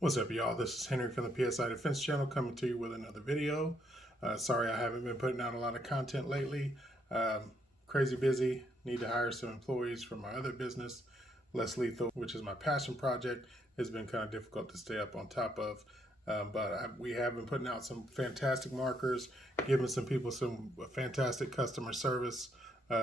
What's up, y'all? This is Henry from the PSI Defense Channel coming to you with another video. Sorry I haven't been putting out a lot of content lately. Crazy busy. Need to hire some employees for my other business, Less Lethal, which is my passion project. It's been kind of difficult to stay up on top of. We have been putting out some fantastic markers, giving some people some fantastic customer service.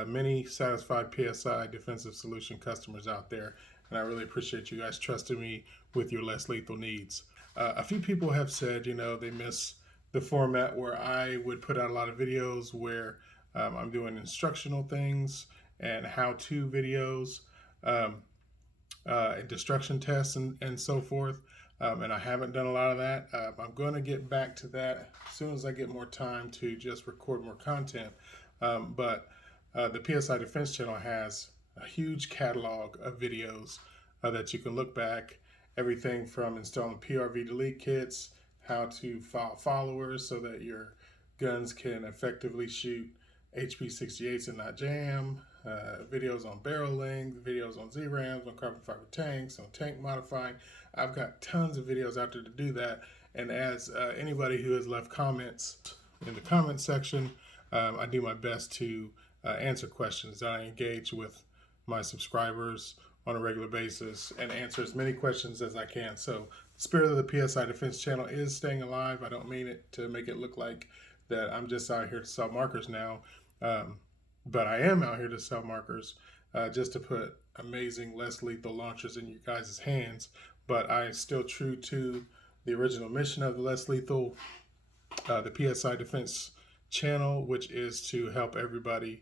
Many satisfied PSI Defensive Solution customers out there, and I really appreciate you guys trusting me with your less lethal needs. A few people have said, they miss the format where I would put out a lot of videos where I'm doing instructional things and how-to videos, and destruction tests and so forth. And I haven't done a lot of that. I'm going to get back to that as soon as I get more time to just record more content. The PSI Defense Channel has a huge catalog of videos that you can look back. Everything from installing PRV delete kits, how to file followers so that your guns can effectively shoot HP68s and not jam, videos on barrel length, videos on Z-rams, on carbon fiber tanks, on tank modifying. I've got tons of videos out there to do that. And as anybody who has left comments in the comment section, I do my best to answer questions. I engage with my subscribers on a regular basis and answer as many questions as I can. So the spirit of the PSI Defense Channel is staying alive. I don't mean it to make it look like that I'm just out here to sell markers now, but I am out here to sell markers just to put amazing less lethal launchers in you guys' hands. But I am still true to the original mission of the less lethal, the PSI Defense Channel, which is to help everybody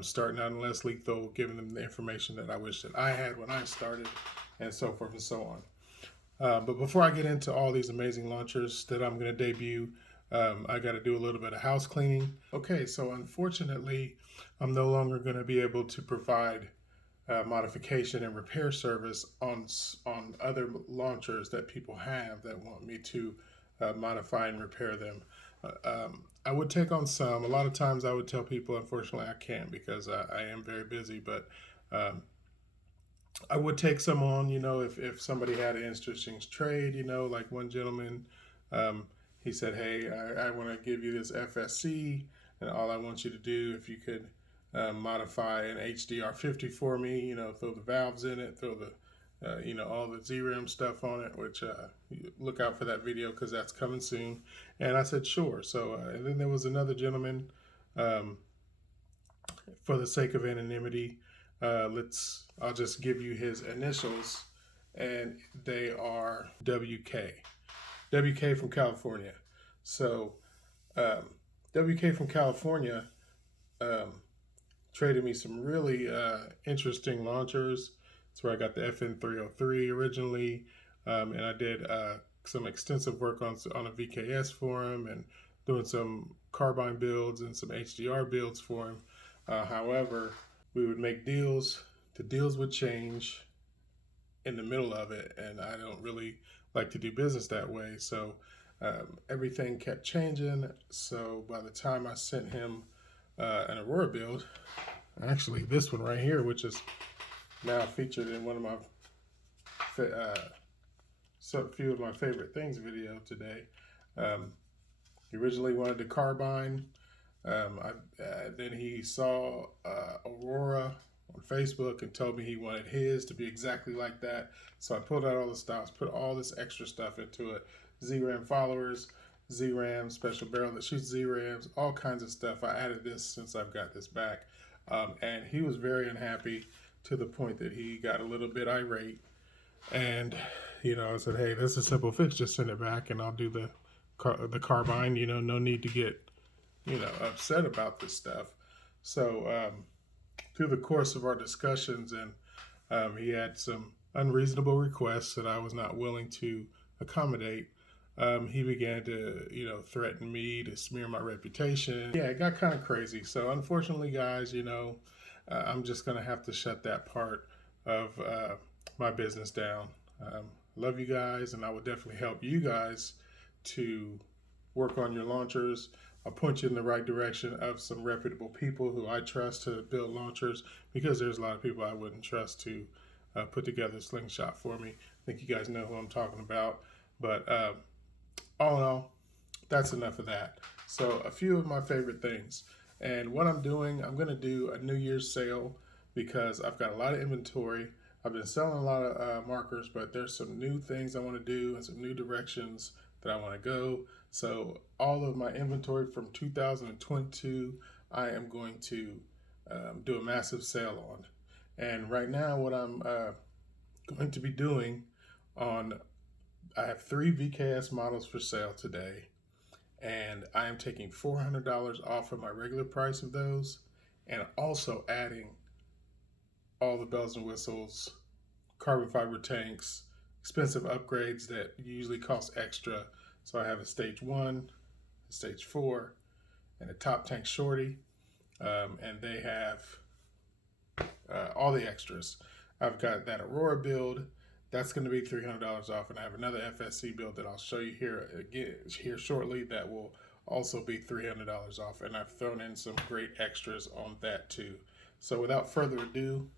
starting out in less lethal, giving them the information that I wish that I had when I started, and so forth and so on. But before I get into all these amazing launchers that I'm going to debut, I got to do a little bit of house cleaning. Okay, so unfortunately, I'm no longer going to be able to provide modification and repair service on other launchers that people have that want me to modify and repair them. I would take on some. A lot of times I would tell people, unfortunately, I can't because I am very busy, but I would take some on, if somebody had an interesting trade, like one gentleman, he said, hey, I want to give you this FSC, and all I want you to do, if you could modify an HDR50 for me, throw the valves in it, throw the all the Z-RAM stuff on it, which look out for that video because that's coming soon. And I said, sure. So, and then there was another gentleman, for the sake of anonymity, I'll just give you his initials, and they are WK. WK from California. So, WK from California traded me some really interesting launchers. That's where I got the FN303 originally, and I did some extensive work on a VKS for him and doing some carbine builds and some HDR builds for him. However, we would make deals. The deals would change in the middle of it, and I don't really like to do business that way. So everything kept changing. So by the time I sent him an Aurora Build, actually this one right here, which is now featured in one of my few of my favorite things video today. He originally wanted the carbine. Then he saw Aurora on Facebook and told me he wanted his to be exactly like that. So I pulled out all the stops, put all this extra stuff into it. Z-RAM followers, Z-RAM, special barrel that shoots Z-RAMs, all kinds of stuff. I added this since I've got this back. And he was very unhappy to the point that he got a little bit irate. And, I said, hey, this is a simple fix. Just send it back and I'll do the carbine. No need to get, upset about this stuff. So through the course of our discussions, and he had some unreasonable requests that I was not willing to accommodate. He began to, threaten me, to smear my reputation. Yeah, it got kind of crazy. So unfortunately, guys, I'm just going to have to shut that part of my business down. Love you guys, and I will definitely help you guys to work on your launchers. I'll point you in the right direction of some reputable people who I trust to build launchers, because there's a lot of people I wouldn't trust to put together a slingshot for me. I think you guys know who I'm talking about. But all in all, that's enough of that. So a few of my favorite things. And what I'm doing, I'm going to do a New Year's sale because I've got a lot of inventory. I've been selling a lot of markers, but there's some new things I want to do and some new directions that I want to go. So all of my inventory from 2022, I am going to do a massive sale on. And right now, what I'm going to be doing I have 3 VKS models for sale today, and I am taking $400 off of my regular price of those, and also adding all the bells and whistles, carbon fiber tanks, expensive upgrades that usually cost extra. So I have a stage 1, a stage 4, and a top tank shorty, and they have all the extras. I've got that Aurora Build. That's going to be $300 off, and I have another FSC build that I'll show you here shortly that will also be $300 off, and I've thrown in some great extras on that too. So without further ado,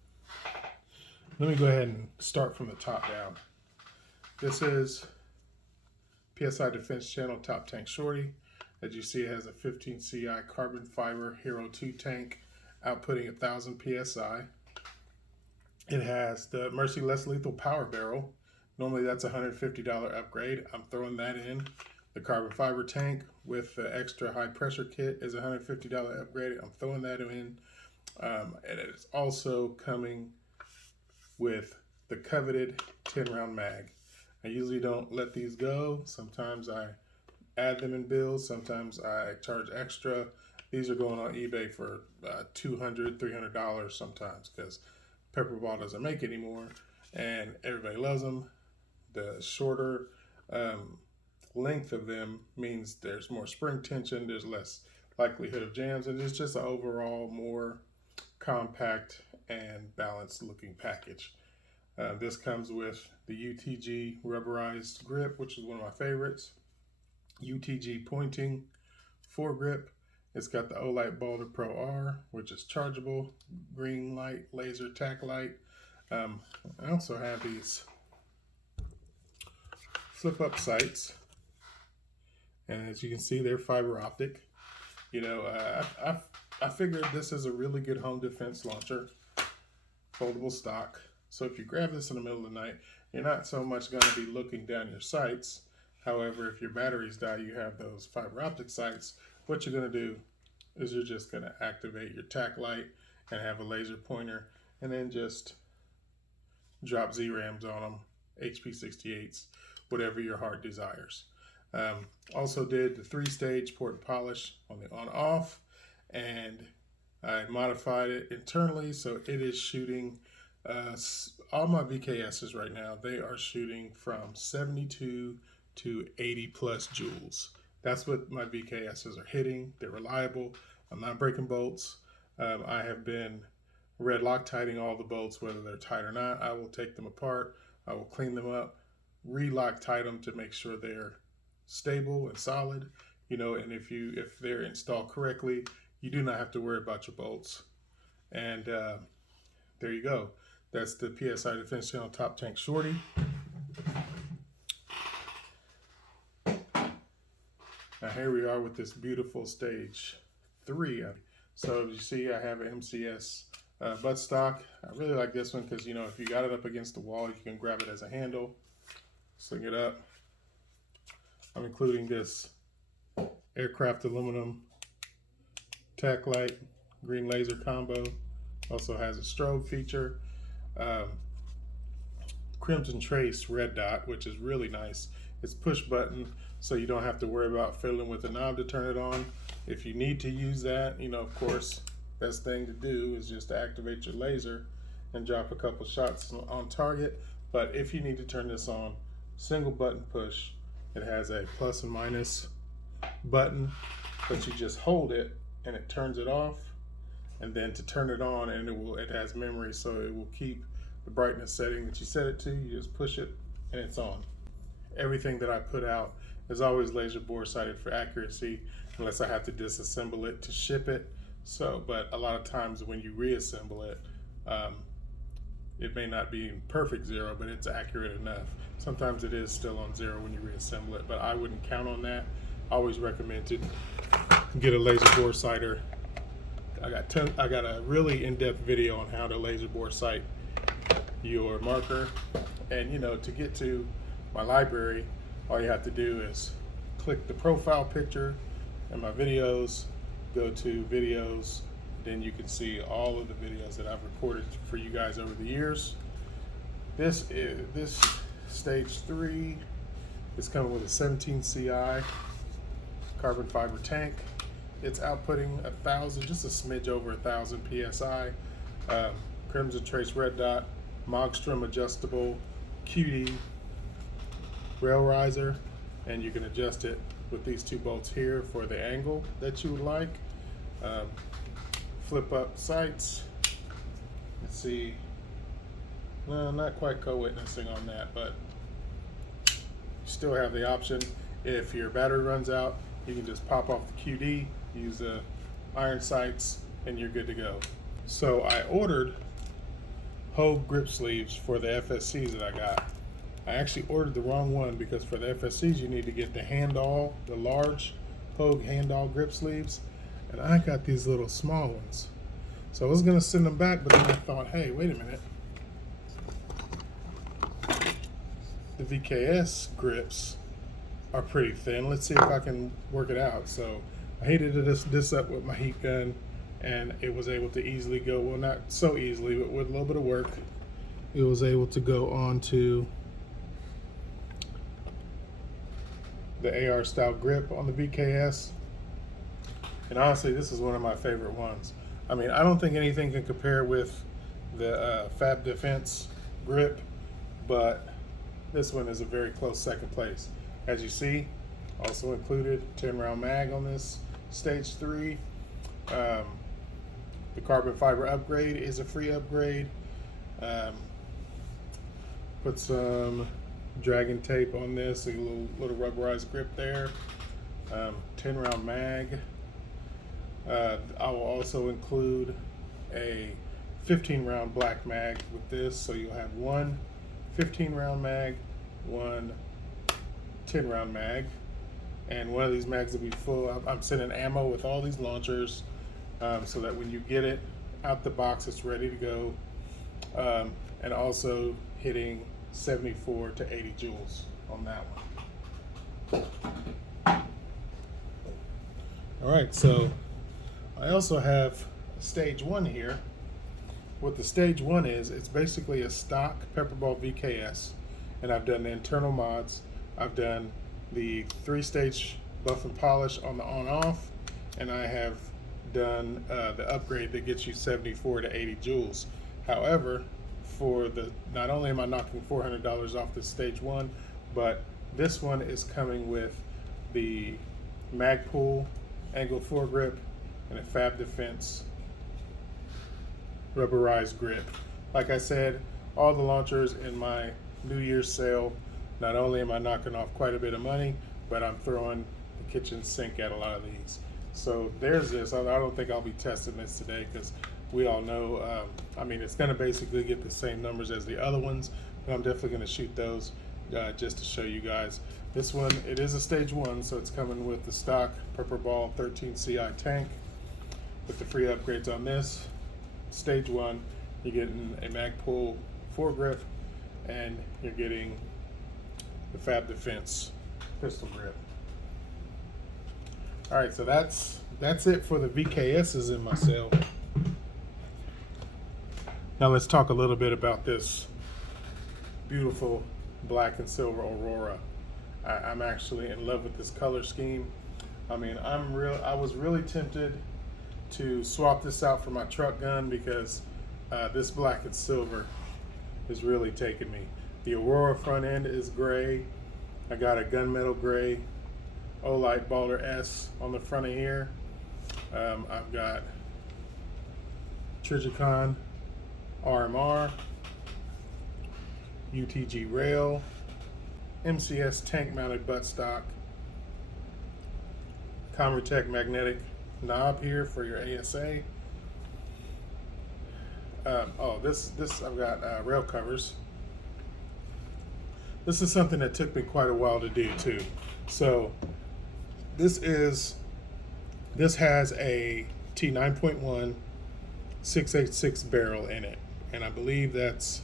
let me go ahead and start from the top down. This is PSI Defense Channel Top Tank Shorty. As you see, it has a 15 CI carbon fiber Hero 2 tank outputting 1,000 PSI. It has the Mercy Less Lethal Power Barrel. Normally that's a $150 upgrade. I'm throwing that in. The carbon fiber tank with the extra high pressure kit is a $150 upgrade. I'm throwing that in. And it's also coming with the coveted 10-round mag. I usually don't let these go. Sometimes I add them in bills. Sometimes I charge extra. These are going on eBay for $200, $300 sometimes because Pepperball doesn't make anymore, and everybody loves them. The shorter length of them means there's more spring tension, there's less likelihood of jams, and it's just an overall more compact and balanced looking package. This comes with the UTG rubberized grip, which is one of my favorites. UTG pointing foregrip. It's got the Olight Boulder Pro R, which is chargeable, green light, laser tack light. I also have these flip up sights. And as you can see, they're fiber optic. You know, I figured this is a really good home defense launcher, foldable stock. So if you grab this in the middle of the night, you're not so much going to be looking down your sights. However, if your batteries die, you have those fiber optic sights. What you're going to do is you're just going to activate your tack light and have a laser pointer, and then just drop Z-rams on them, HP68s, whatever your heart desires. Also did the 3-stage port polish on the on-off, and I modified it internally so it is shooting all my VKSs right now. They are shooting from 72 to 80 plus joules. That's what my VKSs are hitting. They're reliable. I'm not breaking bolts. I have been red Loctiting all the bolts, whether they're tight or not. I will take them apart. I will clean them up, re-Loctite them to make sure they're stable and solid. You know, and if they're installed correctly, you do not have to worry about your bolts. And there you go. That's the PSI Defense Channel Top Tank Shorty. Now here we are with this beautiful stage 3. So as you see, I have an MCS buttstock. I really like this one because, you know, if you got it up against the wall, you can grab it as a handle, sling it up. I'm including this aircraft aluminum tack light, green laser combo. Also has a strobe feature. Crimson Trace red dot, which is really nice. It's push button, so you don't have to worry about fiddling with the knob to turn it on. If you need to use that, you know, of course, best thing to do is just to activate your laser and drop a couple shots on target. But if you need to turn this on, single button push. It has a plus and minus button, but you just hold it and it turns it off. And then to turn it on, and it has memory, so it will keep the brightness setting that you set it to. You just push it and it's on. Everything that I put out is always laser bore sighted for accuracy, unless I have to disassemble it to ship it. So, but a lot of times when you reassemble it, it may not be perfect zero, but it's accurate enough. Sometimes it is still on zero when you reassemble it, but I wouldn't count on that. I always recommend to get a laser bore sighter. I got a really in-depth video on how to laser bore sight your marker. And to get to my library, all you have to do is click the profile picture in my videos, go to videos, then you can see all of the videos that I've recorded for you guys over the years. This stage 3 is coming with a 17 CI carbon fiber tank. It's outputting 1,000, just a smidge over 1,000 PSI. Crimson Trace red dot, Mogstrom adjustable QD rail riser, and you can adjust it with these 2 bolts here for the angle that you would like. Flip up sights. Let's see. No, not quite co-witnessing on that, but you still have the option. If your battery runs out, you can just pop off the QD, use the iron sights, and you're good to go. So I ordered Hogue grip sleeves for the FSCs that I got. I actually ordered the wrong one because for the FSCs you need to get the hand-all, the large Hogue hand-all grip sleeves, and I got these little small ones. So I was gonna send them back, but then I thought, hey, wait a minute. The VKS grips are pretty thin. Let's see if I can work it out. So I heated this up with my heat gun, and it was able to easily go, well, not so easily, but with a little bit of work, it was able to go onto the AR style grip on the VKS. And honestly, this is one of my favorite ones. I mean, I don't think anything can compare with the PSI Defense grip, but this one is a very close second place. As you see, also included 10-round mag on this stage 3. The carbon fiber upgrade is a free upgrade. Put some dragon tape on this, a little rubberized grip there. 10-round mag. I will also include a 15-round black mag with this, so you'll have one 15-round mag, one 10-round mag, and one of these mags will be full. I'm sending ammo with all these launchers, so that when you get it out the box, it's ready to go, and also hitting 74 to 80 joules on that one. All right, so I also have stage 1 here. What the stage 1 is, it's basically a stock Pepperball VKS, and I've done the internal mods. I've done the 3-stage buff and polish on the on-off, and I have done the upgrade that gets you 74 to 80 joules. However, not only am I knocking $400 off the stage 1, but this one is coming with the Magpul angled foregrip and a PSI Defense rubberized grip. Like I said, all the launchers in my New Year's sale, not only am I knocking off quite a bit of money, but I'm throwing the kitchen sink at a lot of these. So there's this. I don't think I'll be testing this today because we all know, I mean, it's going to basically get the same numbers as the other ones, but I'm definitely going to shoot those just to show you guys. This one, it is a stage 1, so it's coming with the stock Pepperball 13 CI tank with the free upgrades on this. Stage 1, you're getting a Magpul foregrip, and you're getting the PSI Defense pistol grip. All right, so that's it for the VKSs in my sale. Now let's talk a little bit about this beautiful black and silver Aurora. I'm actually in love with this color scheme. I mean, I was really tempted to swap this out for my truck gun because this black and silver is really taking me. The Aurora front end is gray. I got a gunmetal gray Olight Baller S on the front of here. I've got Trijicon RMR, UTG rail, MCS tank mounted buttstock, Comertech magnetic knob here for your ASA. This I've got rail covers. This is something that took me quite a while to do too. So this has a T9.1 686 barrel in it, and I believe that's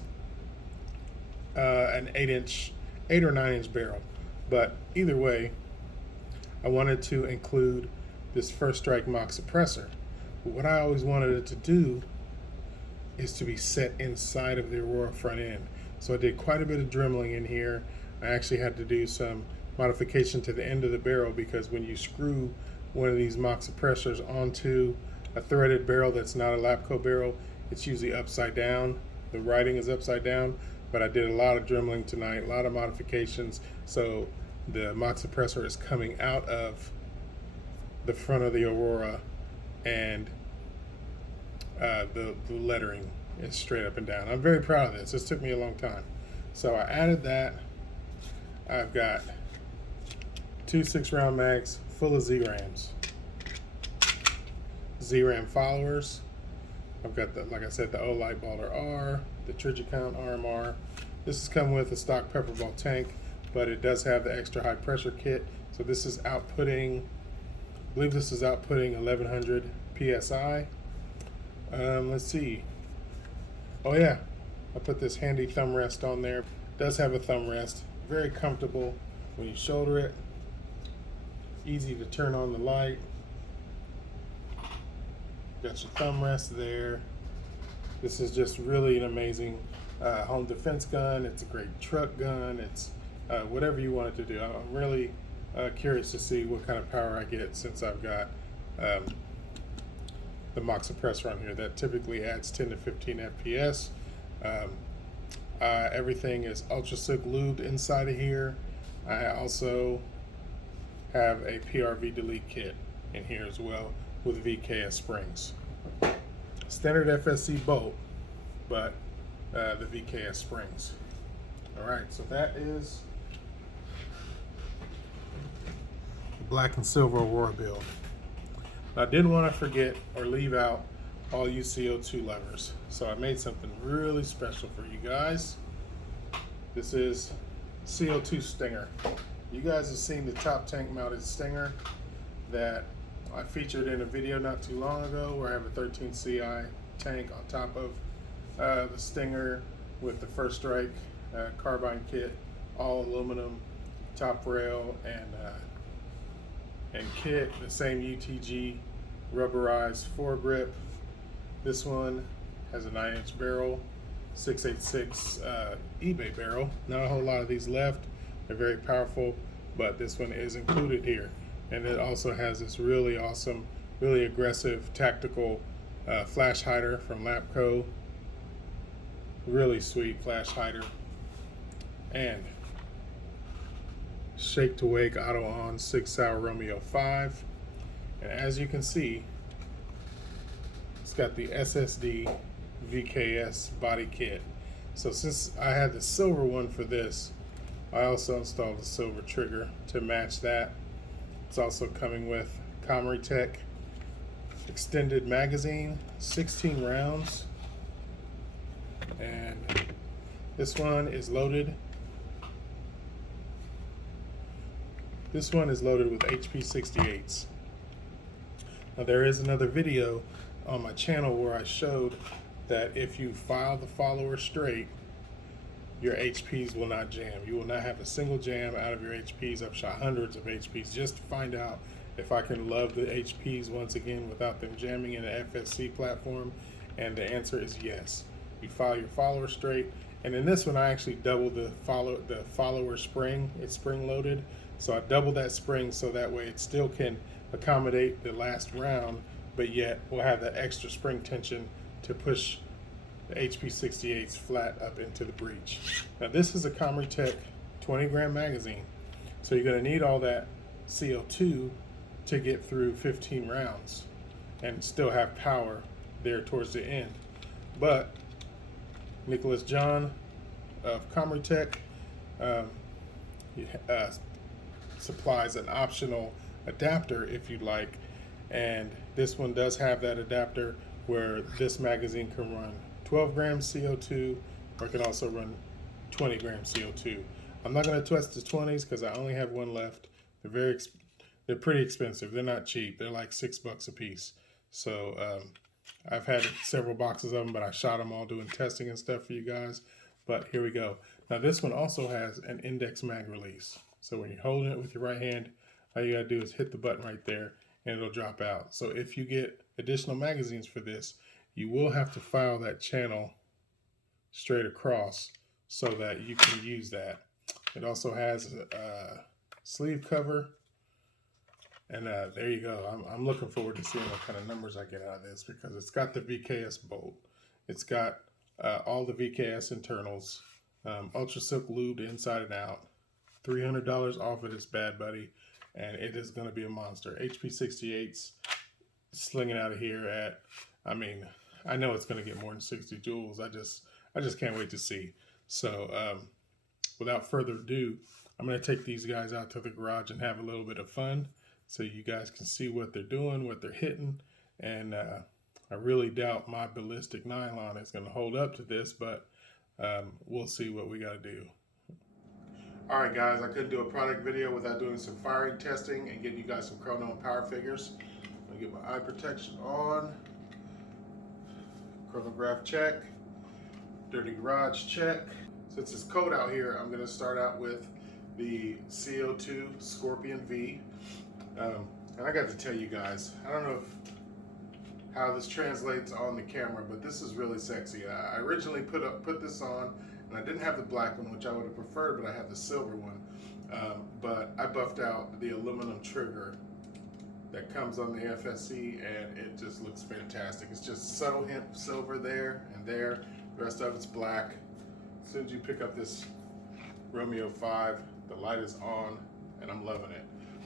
an 8 or 9 inch barrel. But either way, I wanted to include this First Strike mock suppressor. But what I always wanted it to do is to be set inside of the Aurora front end. So I did quite a bit of dremeling in here. I actually had to do some modification to the end of the barrel, because when you screw one of these mock suppressors onto a threaded barrel that's not a Lapco barrel, it's usually upside down. The writing is upside down, but I did a lot of dremeling tonight, a lot of modifications, so the mock suppressor is coming out of the front of the Aurora, and the lettering is straight up and down. I'm very proud of this. This took me a long time. So I added that. I've got 2 6-round mags full of Z-Rams. Z-Ram followers. I've got the, like I said, the Olight Balder R, the Trigicount RMR. This is coming with a stock Pepperball tank, but it does have the extra high pressure kit. So this is outputting, I believe this is outputting 1100 PSI. Let's see. Oh yeah, I put this handy thumb rest on there. It does have a thumb rest. Very comfortable when you shoulder it. Easy to turn on the light. Got your thumb rest there. This is just really an amazing home defense gun. It's a great truck gun. It's whatever you want it to do. I'm really curious to see what kind of power I get, since I've got the mock suppressor on here that typically adds 10 to 15 FPS. Everything is ultra silk lubed inside of here. I also have a PRV delete kit in here as well, with VKS springs. Standard FSC bolt, but the VKS springs. All right, so that is the black and silver Aurora build. I didn't want to forget or leave out all you CO2 levers, so I made something really special for you guys. This is CO2 Stinger. You guys have seen the top tank mounted Stinger that I featured in a video not too long ago, where I have a 13 CI tank on top of the Stinger with the First Strike carbine kit, all aluminum, top rail and kit, the same UTG rubberized foregrip. This one has a 9-inch barrel, 686 eBay barrel. Not a whole lot of these left. They're very powerful, but this one is included here. And it also has this really awesome, really aggressive tactical flash hider from Lapco. Really sweet flash hider. And Shake to Wake Auto On 6 Sauer Romeo 5. And as you can see, it's got the SSD VKS body kit. So since I had the silver one for this, I also installed the silver trigger to match that. It's also coming with Comritech extended magazine, 16 rounds. And this one is loaded. This one is loaded with HP 68s. Now there is another video on my channel where I showed that if you file the follower straight, your HPs will not jam. You will not have a single jam out of your HPs. I've shot hundreds of HPs just to find out if I can love the HPs once again without them jamming in an FSC platform, and the answer is yes. You file your follower straight, and in this one I actually doubled the follower spring. It's spring loaded, so I doubled that spring so that way it still can accommodate the last round, but yet we'll have that extra spring tension to push the HP 68s flat up into the breech. Now this is a Comritech 20-gram magazine, so you're going to need all that CO2 to get through 15 rounds and still have power there towards the end. But Nicholas John of Comritech supplies an optional adapter if you'd like, and this one does have that adapter where this magazine can run 12 grams CO2, or I can also run 20 grams CO2. I'm not going to test the 20s because I only have one left. They're pretty expensive. They're not cheap. They're like $6 a piece. So I've had several boxes of them, but I shot them all doing testing and stuff for you guys. But here we go. Now this one also has an index mag release. So when you're holding it with your right hand, all you gotta do is hit the button right there and it'll drop out. So if you get additional magazines for this, you will have to file that channel straight across so that you can use that. It also has a sleeve cover. And there you go. I'm looking forward to seeing what kind of numbers I get out of this, because it's got the VKS bolt. It's got all the VKS internals, Ultra Silk lubed inside and out, $300 off of this bad buddy, and it is going to be a monster. HP 68s slinging out of here at, I mean, I know it's going to get more than 60 joules. I just can't wait to see. So without further ado, I'm going to take these guys out to the garage and have a little bit of fun, so you guys can see what they're doing, what they're hitting. And I really doubt my ballistic nylon is going to hold up to this, but we'll see what we got to do. All right, guys, I couldn't do a product video without doing some firing testing and getting you guys some chrono and power figures. I'm going to get my eye protection on. Chronograph check. Dirty garage check. Since it's cold out here, I'm going to start out with the CO2 Scorpion V. And I got to tell you guys, I don't know how this translates on the camera, but this is really sexy. I originally put this on, and I didn't have the black one, which I would have preferred, but I have the silver one. But I buffed out the aluminum trigger that comes on the FSC, and it just looks fantastic. It's just subtle hint of silver there and there. The rest of it's black. As soon as you pick up this Romeo 5, the light is on, and I'm loving it.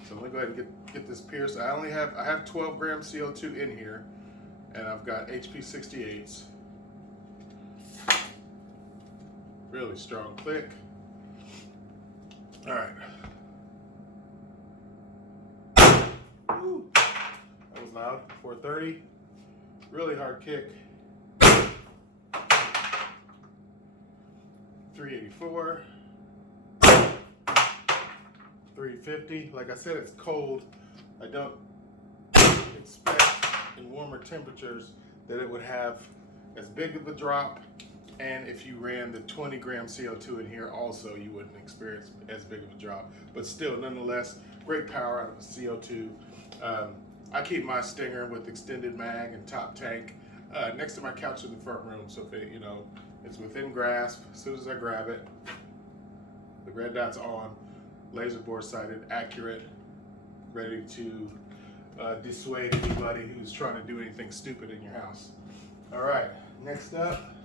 So let me go ahead and get this pierced. I have 12 grams CO2 in here, and I've got HP 68s. Really strong click. All right. Woo. That was loud. 430. Really hard kick. 384. 350. Like I said, it's cold. I don't expect in warmer temperatures that it would have as big of a drop, and if you ran the 20 gram CO2 in here also, you wouldn't experience as big of a drop. But still, nonetheless, great power out of a CO2. I keep my Stinger with extended mag and top tank next to my couch in the front room, so if it, it's within grasp. As soon as I grab it, the red dot's on. Laser bore sighted, accurate, ready to dissuade anybody who's trying to do anything stupid in your house. All right, next up,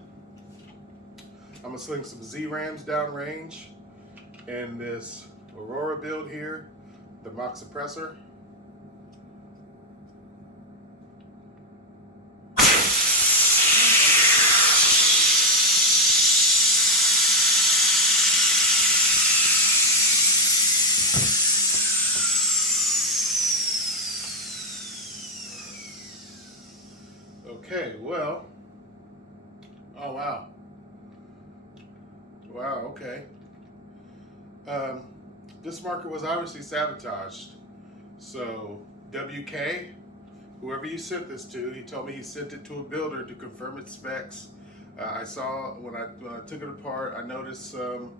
I'm gonna sling some Z-Rams downrange in this Aurora Build here, the mock suppressor. Okay, well, oh wow. Wow, okay. This marker was obviously sabotaged. So, WK, whoever you sent this to, he told me he sent it to a builder to confirm its specs. I saw, when I took it apart, I noticed some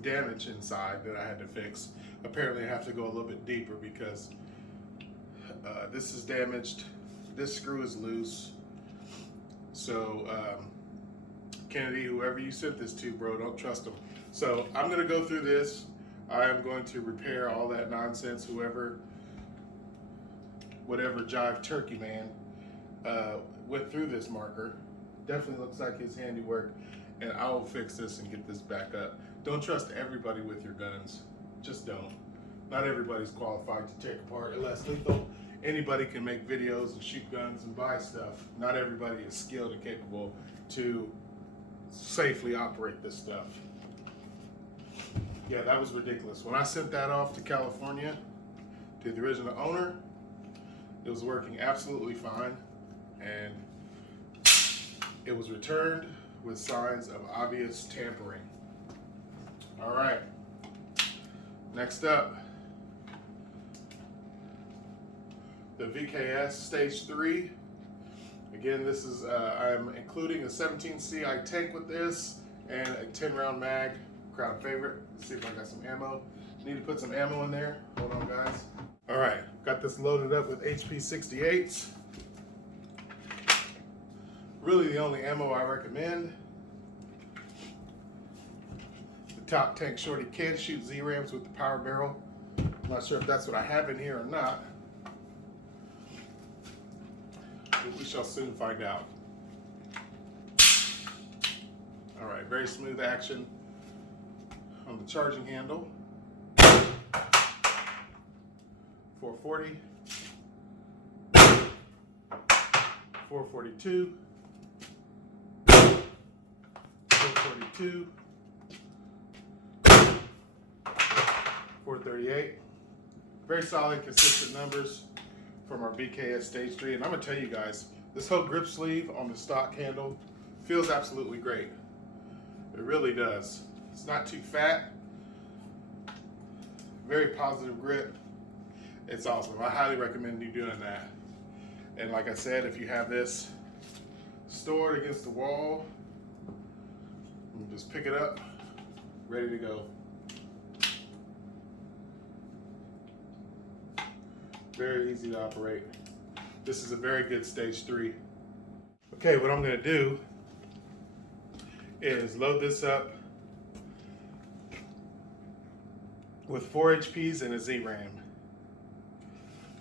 damage inside that I had to fix. Apparently I have to go a little bit deeper because this is damaged. This screw is loose. So, Kennedy, whoever you sent this to, bro, don't trust them. So I'm gonna go through this. I am going to repair all that nonsense. Whatever jive turkey man went through this marker. Definitely looks like his handiwork, and I will fix this and get this back up. Don't trust everybody with your guns. Just don't. Not everybody's qualified to take apart less lethal. Anybody can make videos and shoot guns and buy stuff. Not everybody is skilled and capable to safely operate this stuff. Yeah, that was ridiculous. When I sent that off to California, to the original owner, it was working absolutely fine. And It was returned with signs of obvious tampering. All right, next up, the VKS Stage 3. Again, this is, I'm including a 17 CI tank with this and a 10 round mag, crowd favorite. Let's see if I got some ammo. Need to put some ammo in there. Hold on, guys. All right, got this loaded up with HP 68s. Really the only ammo I recommend. The top tank shorty can shoot Z-rams with the power barrel. I'm not sure if that's what I have in here or not, but we shall soon find out. All right, very smooth action on the charging handle. 440, 442, 442, 438. Very solid, consistent numbers from our BKS Stage 3. And I'm gonna tell you guys, this whole grip sleeve on the stock handle feels absolutely great. It really does. It's not too fat. Very positive grip. It's awesome. I highly recommend you doing that. And like I said, if you have this stored against the wall, you just pick it up, ready to go. Very easy to operate. This is a very good Stage 3. Okay, what I'm gonna do is load this up with 4 HPs and a Z-ram.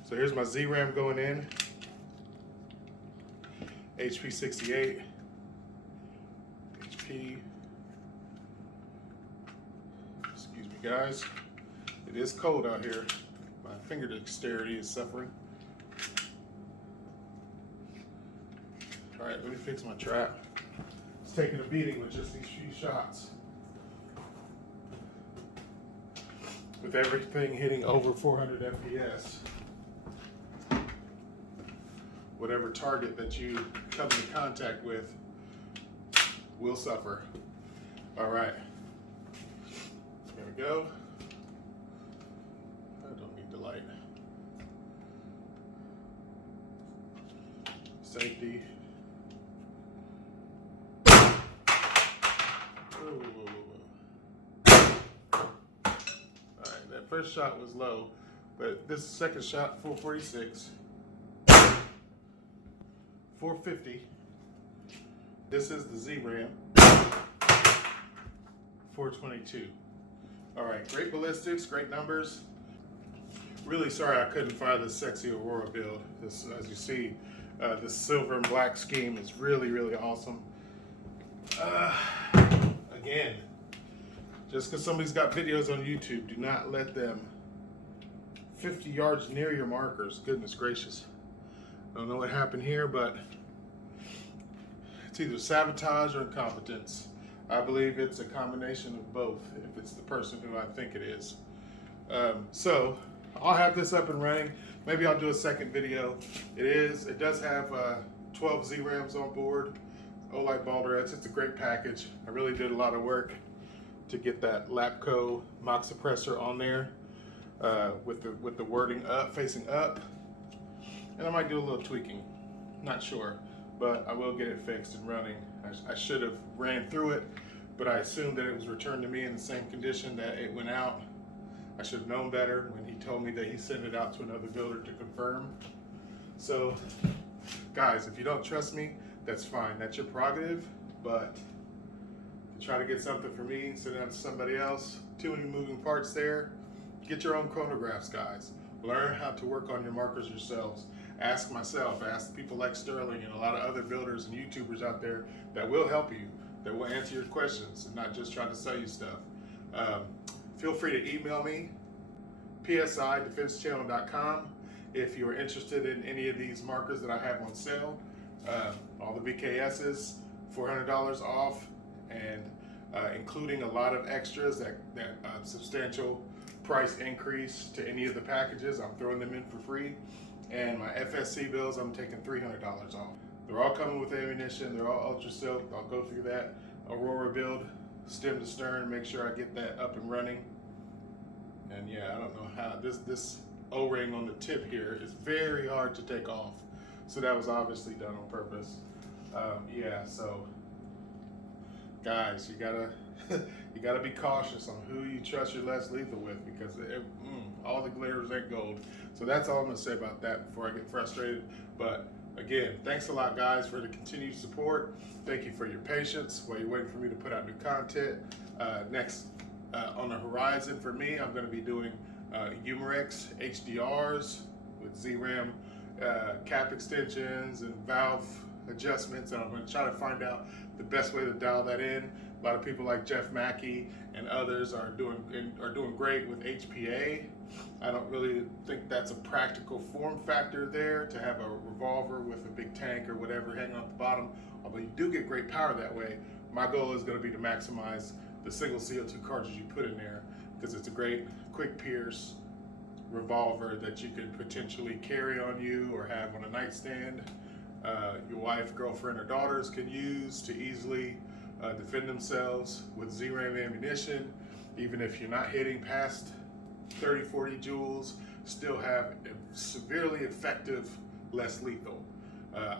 So here's my Z-ram going in. HP 68. HP. Excuse me, guys. It is cold out here. My finger dexterity is suffering. All right, let me fix my trap. It's taking a beating with just these few shots. With everything hitting over 400 FPS. Whatever target that you come into contact with will suffer. All right, there we go. I don't need the light. Safety. Whoa, whoa, whoa, whoa. All right, that first shot was low, but this second shot, 446. 450. This is the Z-ram. 422. All right, great ballistics, great numbers. Really sorry I couldn't find this sexy Aurora build. This, as you see, this silver and black scheme is really, really awesome. Again, just because somebody's got videos on YouTube, do not let them 50 yards near your markers. Goodness gracious. I don't know what happened here, but it's either sabotage or incompetence. I believe it's a combination of both, if it's the person who I think it is. So I'll have this up and running. Maybe I'll do a second video. It does have 12 Z-rams on board, Olight Balderettes. It's a great package. I really did a lot of work to get that Lapco mock suppressor on there with the wording up, facing up. And I might do a little tweaking, not sure, but I will get it fixed and running. I should have ran through it, but I assumed that it was returned to me in the same condition that it went out. I should have known better when he told me that he sent it out to another builder to confirm. So, guys, if you don't trust me, that's fine. That's your prerogative, but to try to get something for me, send it out to somebody else, too many moving parts there. Get your own chronographs, guys. Learn how to work on your markers yourselves. Ask myself, ask people like Sterling and a lot of other builders and YouTubers out there that will help you, that will answer your questions and not just try to sell you stuff. Feel free to email me, PSI Defense Channel.com, if you're interested in any of these markers that I have on sale. All the VKSs, $400 off, and including a lot of extras, that substantial price increase to any of the packages. I'm throwing them in for free. And my FSC bills, I'm taking $300 off. They're all coming with ammunition. They're all ultra silk. I'll go through that Aurora Build, stem to stern, make sure I get that up and running. And yeah, I don't know how this O-ring on the tip here is very hard to take off. So that was obviously done on purpose. Yeah, so guys, you gotta be cautious on who you trust your less lethal with, because all the glitters ain't gold. So that's all I'm gonna say about that before I get frustrated. But again, thanks a lot, guys, for the continued support. Thank you for your patience while you're waiting for me to put out new content. Next on the horizon for me, I'm gonna be doing Humerex HDRs with ZRAM cap extensions and valve adjustments, and I'm going to try to find out the best way to dial that in. A lot of people like Jeff Mackey and others are doing great with HPA. I don't really think that's a practical form factor there, to have a revolver with a big tank or whatever hanging off the bottom, although you do get great power that way. My goal is going to be to maximize the single CO2 cartridge you put in there, because it's a great quick pierce revolver that you could potentially carry on you or have on a nightstand. Your wife, girlfriend, or daughters can use to easily defend themselves with ZRAM ammunition. Even if you're not hitting past 30-40 joules, still have a severely effective, less lethal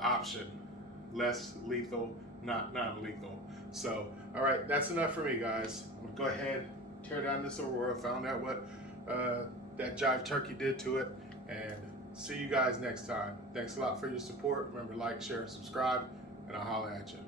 option. Less lethal, not non-lethal. So, all right, that's enough for me, guys. I'm gonna go ahead, tear down this Aurora, found out what that Jive Turkey did to it, and see you guys next time. Thanks a lot for your support. Remember, like, share, and subscribe, and I'll holler at you.